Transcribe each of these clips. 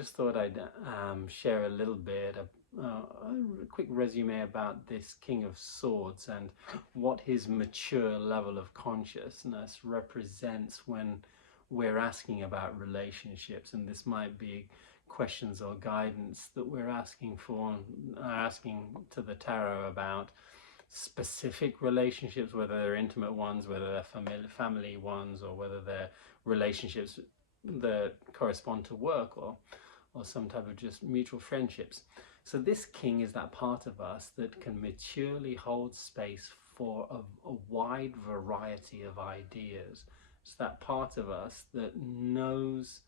just thought I'd share a little bit of a quick resume about this King of Swords and what his mature level of consciousness represents when we're asking about relationships. And this might be questions or guidance that we're asking for, asking to the tarot about specific relationships, whether they're intimate ones, whether they're family ones, or whether they're relationships that correspond to work, or some type of just mutual friendships. So this king is that part of us that can maturely hold space for a wide variety of ideas. It's that part of us that knows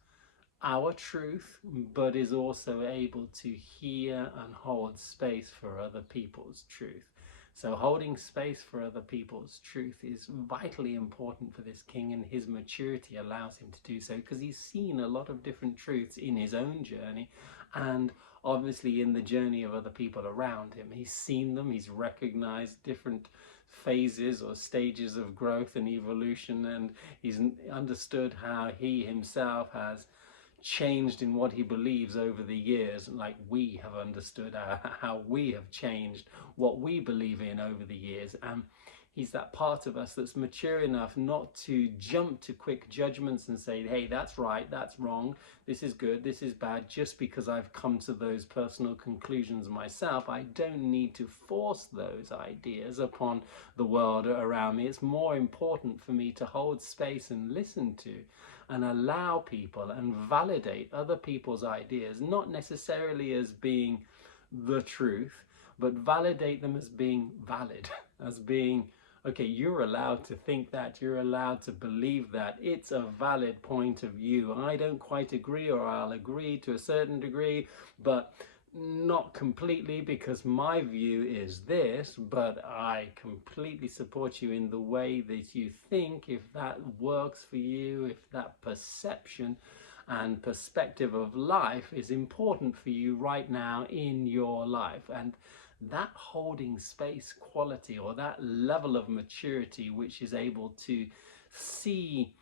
our truth, but is also able to hear and hold space for other people's truth. So holding space for other people's truth is vitally important for this king, and his maturity allows him to do so because he's seen a lot of different truths in his own journey and obviously in the journey of other people around him. He's seen them, he's recognized different phases or stages of growth and evolution, and he's understood how he himself has changed in what he believes over the years, like we have understood how we have changed what we believe in over the years. And he's that part of us that's mature enough not to jump to quick judgments and say, hey, that's right, that's wrong, this is good, this is bad, just because I've come to those personal conclusions myself. I don't need to force those ideas upon the world around me. It's more important for me to hold space and listen to and allow people and validate other people's ideas, not necessarily as being the truth, but validate them as being valid, as being, okay, you're allowed to think that, you're allowed to believe that, it's a valid point of view. I don't quite agree, or I'll agree to a certain degree, but not completely, because my view is this, but I completely support you in the way that you think, if that works for you, if that perception and perspective of life is important for you right now in your life. And that holding space quality, or that level of maturity, which is able to see,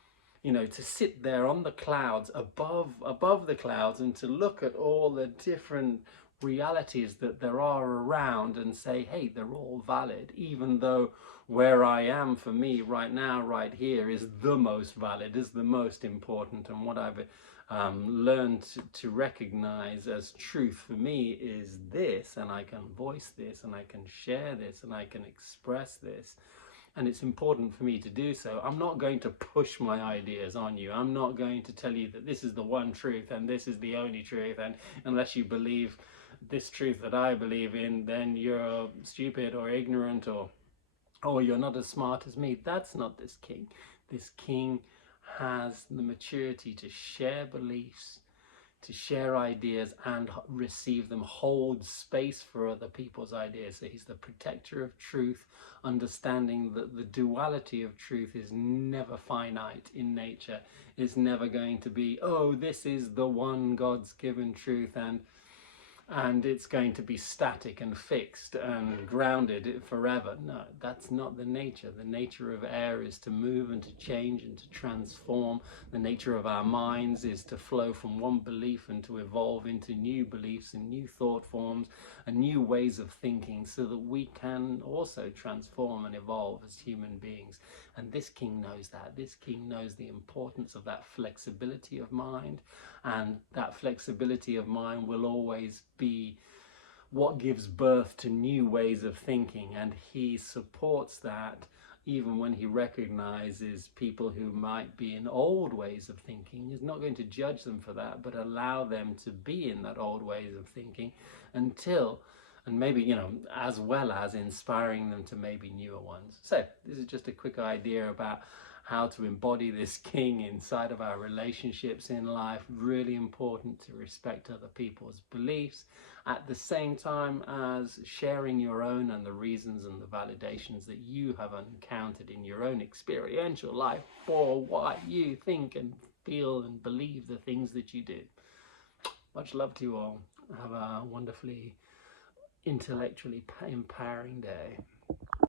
to sit there on the clouds, above the clouds, and to look at all the different realities that there are around and say, hey, they're all valid, even though where I am for me right now, right here, is the most valid, is the most important. And what I've learned to recognize as truth for me is this, and I can voice this, and I can share this, and I can express this. And it's important for me to do so. I'm not going to push my ideas on you. I'm not going to tell you that this is the one truth and this is the only truth, and unless you believe this truth that I believe in, then you're stupid or ignorant, or you're not as smart as me. That's not this king. This king has the maturity to share beliefs, to share ideas and receive them, hold space for other people's ideas. So he's the protector of truth, understanding that the duality of truth is never finite in nature. It's never going to be, oh, this is the one God's given truth, and it's going to be static and fixed and grounded forever. No, that's not the nature. The nature of air is to move and to change and to transform. The nature of our minds is to flow from one belief and to evolve into new beliefs and new thought forms and new ways of thinking, so that we can also transform and evolve as human beings. And this king knows that. This king knows the importance of that flexibility of mind, and that flexibility of mind will always be what gives birth to new ways of thinking, and he supports that even when he recognizes people who might be in old ways of thinking. He's not going to judge them for that, but allow them to be in that old ways of thinking until, and maybe, as well as inspiring them to maybe newer ones. So this is just a quick idea about how to embody this king inside of our relationships in life. Really important to respect other people's beliefs, at the same time as sharing your own and the reasons and the validations that you have encountered in your own experiential life for why you think and feel and believe the things that you do. Much love to you all. Have a wonderfully intellectually empowering day.